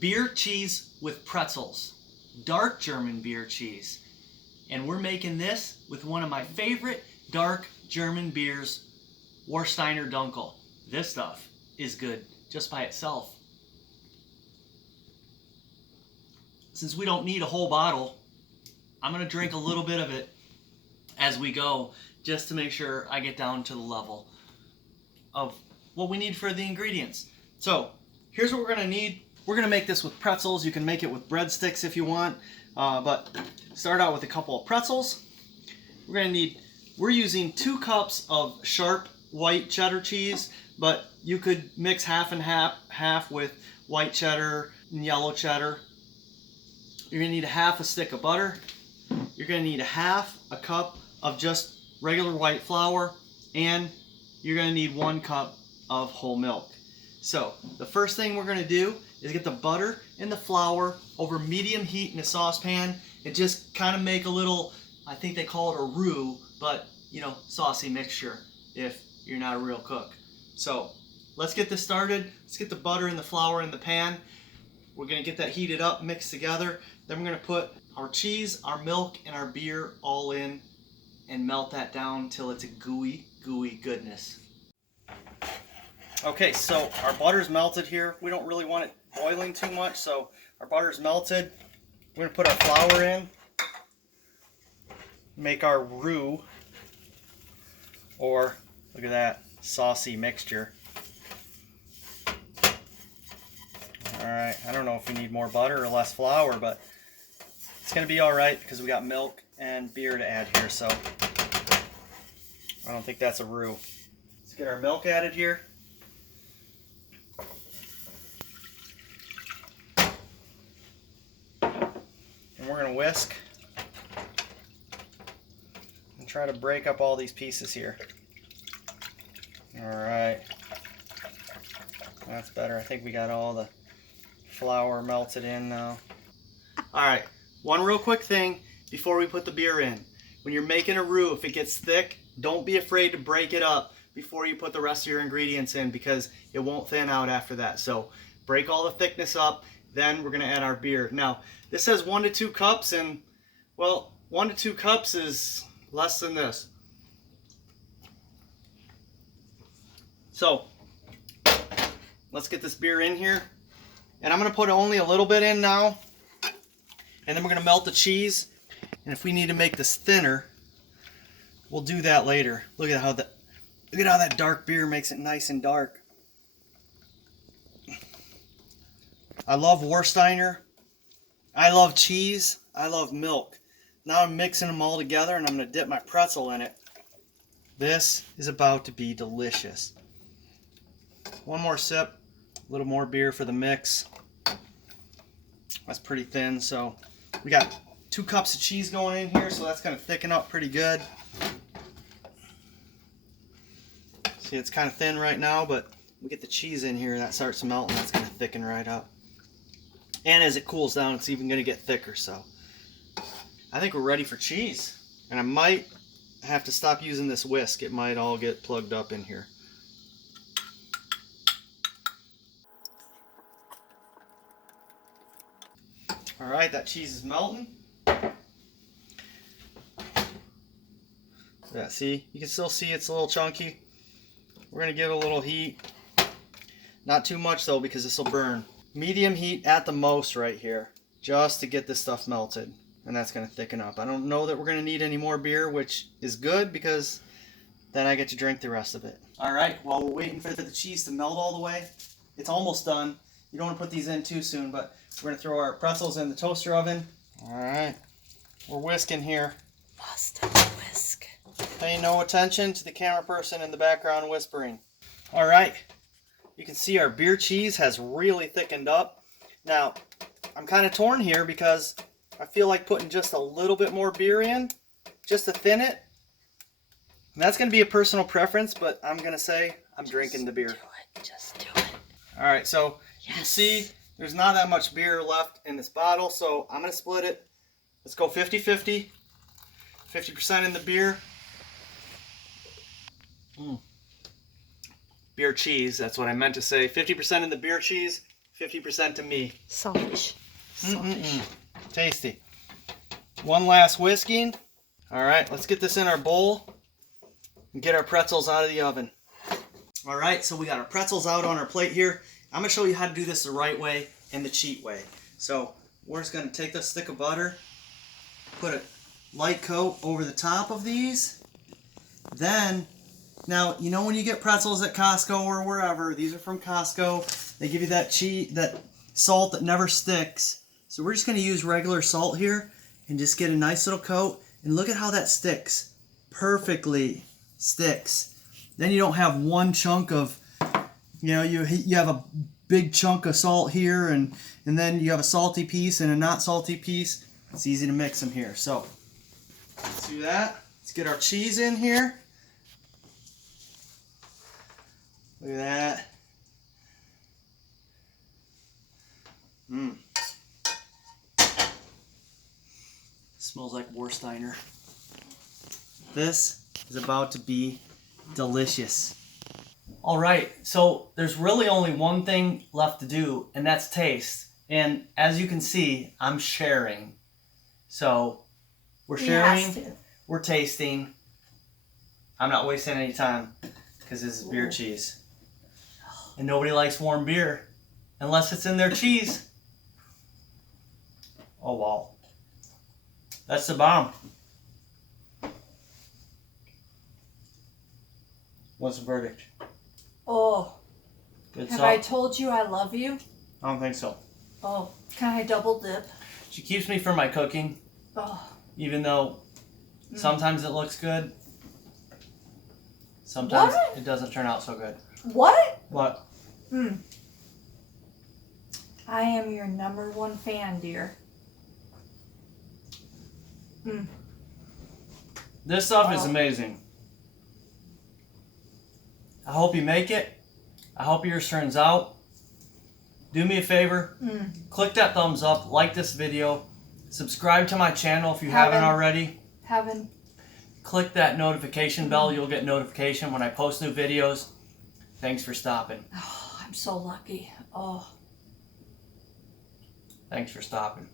beer cheese with pretzels, dark German beer cheese. And we're making this with one of my favorite dark German beers, Warsteiner Dunkel. This stuff is good just by itself. Since we don't need a whole bottle, I'm going to drink a little bit of it as we go, just to make sure I get down to the level of what we need for the ingredients. So here's what we're going to need. We're going to make this with pretzels. You can make it with breadsticks if you want, but start out with a couple of pretzels. We're using 2 cups of sharp white cheddar cheese, but you could mix half and half with white cheddar and yellow cheddar. You're going to need a half a stick of butter. You're going to need a half a cup of just regular white flour, and you're going to need 1 cup of whole milk. So the first thing we're going to do is get the butter and the flour over medium heat in a saucepan and just kind of make a little, I think they call it a roux, but you know, saucy mixture if you're not a real cook. So let's get this started. Let's get the butter and the flour in the pan. We're going to get that heated up, mixed together. Then we're going to put our cheese, our milk, and our beer all in and melt that down till it's a gooey goodness. Okay, so our butter's melted here. We don't really want it boiling too much, so our butter's melted. We're going to put our flour in, make our roux, or look at that, saucy mixture. Alright, I don't know if we need more butter or less flour, but it's going to be alright because we got milk and beer to add here, so I don't think that's a roux. Let's get our milk added here. And we're going to whisk and try to break up all these pieces here. Alright, that's better. I think we got all the flour melted in now. Alright, one real quick thing before we put the beer in. When you're making a roux, if it gets thick, don't be afraid to break it up before you put the rest of your ingredients in, because it won't thin out after that. So break all the thickness up, then we're going to add our beer. Now, this says 1 to 2 cups, and well, 1 to 2 cups is less than this. So let's get this beer in here. And I'm going to put only a little bit in now. And then we're going to melt the cheese. And if we need to make this thinner, we'll do that later. Look at how that dark beer makes it nice and dark. I love Warsteiner. I love cheese. I love milk. Now I'm mixing them all together, and I'm going to dip my pretzel in it. This is about to be delicious. One more sip. A little more beer for the mix. That's pretty thin, so we got 2 cups of cheese going in here, so that's going to thicken up pretty good. See, it's kind of thin right now, but we get the cheese in here, that starts to melt, and that's going to thicken right up. And as it cools down, it's even going to get thicker, so I think we're ready for cheese. And I might have to stop using this whisk. It might all get plugged up in here. Alright, that cheese is melting. Yeah, see? You can still see it's a little chunky. We're going to give it a little heat. Not too much though, because this will burn. Medium heat at the most right here, just to get this stuff melted. And that's going to thicken up. I don't know that we're going to need any more beer, which is good because then I get to drink the rest of it. Alright, while we're waiting for the cheese to melt all the way, it's almost done. You don't want to put these in too soon, but we're going to throw our pretzels in the toaster oven. Alright, we're whisking here. Must whisk. Pay no attention to the camera person in the background whispering. Alright, you can see our beer cheese has really thickened up. Now, I'm kind of torn here because I feel like putting just a little bit more beer in, just to thin it. And that's going to be a personal preference, but I'm going to say I'm drinking the beer. Just do it. Alright, so you can see there's not that much beer left in this bottle, so I'm going to split it. Let's go 50-50. 50% in the beer. Beer cheese, that's what I meant to say. 50% in the beer cheese, 50% to me. Selfish. Selfish. Tasty. One last whisking. All right, let's get this in our bowl and get our pretzels out of the oven. All right, so we got our pretzels out on our plate here. I'm gonna show you how to do this the right way and the cheat way. So we're just gonna take this stick of butter, put a light coat over the top of these. Then, now, you know when you get pretzels at Costco or wherever, these are from Costco, they give you that salt that never sticks. So we're just gonna use regular salt here and just get a nice little coat, and look at how that sticks. Perfectly sticks. Then you don't have one chunk of, you know, you have a big chunk of salt here, and then you have a salty piece and a not salty piece. It's easy to mix them here. So let's do that. Let's get our cheese in here. Look at that. Smells like Warsteiner. This is about to be delicious. All right, so there's really only one thing left to do, and that's taste. And as you can see, I'm sharing. So we're sharing, we're tasting. I'm not wasting any time because this is beer cheese. And nobody likes warm beer unless it's in their cheese. Oh, wow. That's the bomb. What's the verdict? Oh. Good Have salt? I told you I love you? I don't think so. Oh. Can I double dip? She keeps me from my cooking, Oh. even though sometimes it looks good. Sometimes What? it doesn't turn out so good. What? What? I am your #1 fan, dear. This stuff is amazing. I hope you make it. I hope yours turns out. Do me a favor. Click that thumbs up. Like this video. Subscribe to my channel if you haven't already. Click that notification bell. You'll get notification when I post new videos. Thanks for stopping. Oh, I'm so lucky. Oh. Thanks for stopping.